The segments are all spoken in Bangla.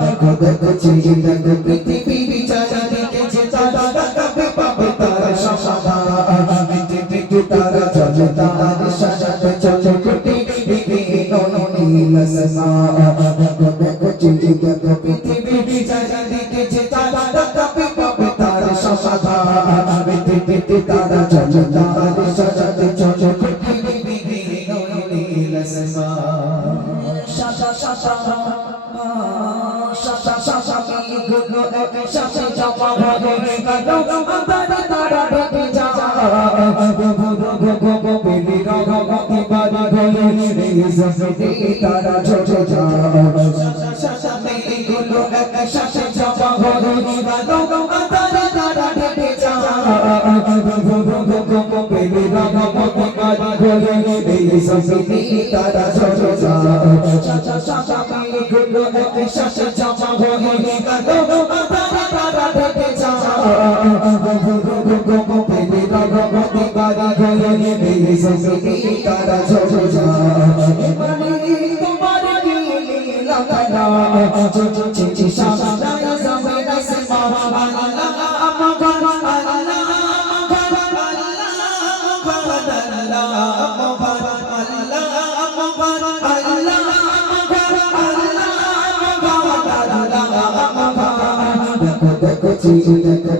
দেখো দেখো চেয়ে দেখো পৃথিবীর চারিদিকে যে তারা কবে পাবে তার সমাধান পৃথিবীতে তারা চলে তার সাজাতে চলে কোটি নীল আসমান দেখো দেখো চেয়ে দেখো পৃথিবীর চারিদিকে যে তারা কবে পাবে তার সমাধান পৃথিবীতে তারা চলে তার সাজাতে চলে কোটি নীল আসমান শাসা শাসা শাসা শাসা কি গুলো এক শাসা চাপা ভরে কালো আন্দারে তারা ডুবে যায় গো গো বেলি রগমতি বাড়ি গলে এই জমিতে তারা ছোটে যায় শাসা শাসা কি গুলো এক শাসা চাপা ভরে কালো আন্দারে তারা ডুবে যায় গো গো বেলি রগমতি বাড়ি গলে এই জমিতে তারা ছোটে যায় শাসা শাসা কি গুলো এক শাসা চাপা ভরে কালো আন্দারে তারা ডুবে যায় গো বেলি রগমতি বাড়ি গলে এই জমিতে তারা ছোটে যায় মানে তোমার লীলা কালা চিঠি শাসা জমিন আসমান আল্লাহ আমার আল্লাহ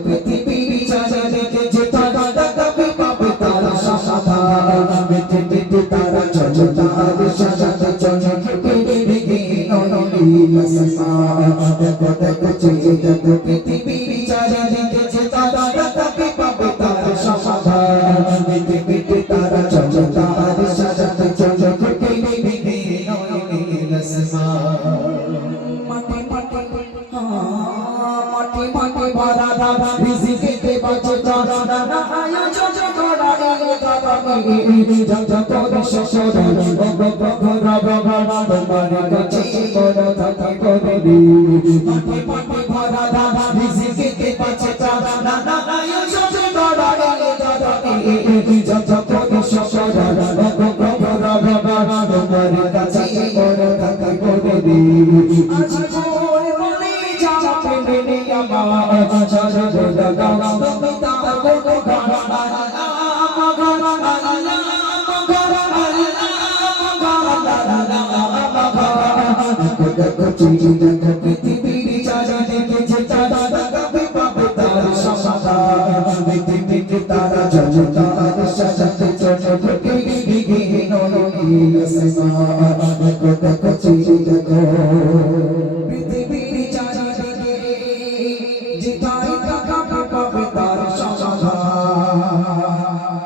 পৃথিবীর চারিদিকে যে তারা কবে পাবে তার সমাধান পৃথিবীতে তারা চলে তার সাজাতে চলে নীল আসমান দেখো দেখো চেয়ে দেখো পৃথিবীর চারিদিকে যে তারা কবে পাবে তার সমাধান পৃথিবীতে তারা চলে তার সাজাতে চলে নীল আসমান মাটি মাটি মাটি মাটি ভরা দাদা রিজিকে বাঁচে তারা না আয়োজন করা এই কারণে যত শ্বশুর তোমার কাছে কোনো থাকি করবি মাটি মাটি ভরা দাদা রিজিকে বাঁচে তারা না আয়োজন করা এই কারণে যত শ্বশুর তোমার কাছে কোনো থাকি করবি পৃথিবীর চারিদিকে যে তারা কবে পাবে তার সমাধান পৃথিবীতে তারা চলে তার সাজাতে চলে নীল আসমান দেখো দেখো চেয়ে দেখো পৃথিবীর চারিদিকে যে তারা কবে পাবে তার সমাধান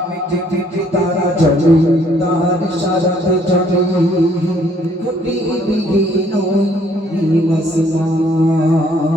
পৃথিবীতে তারা চলে তার সাজাতে চলে নীল আসমান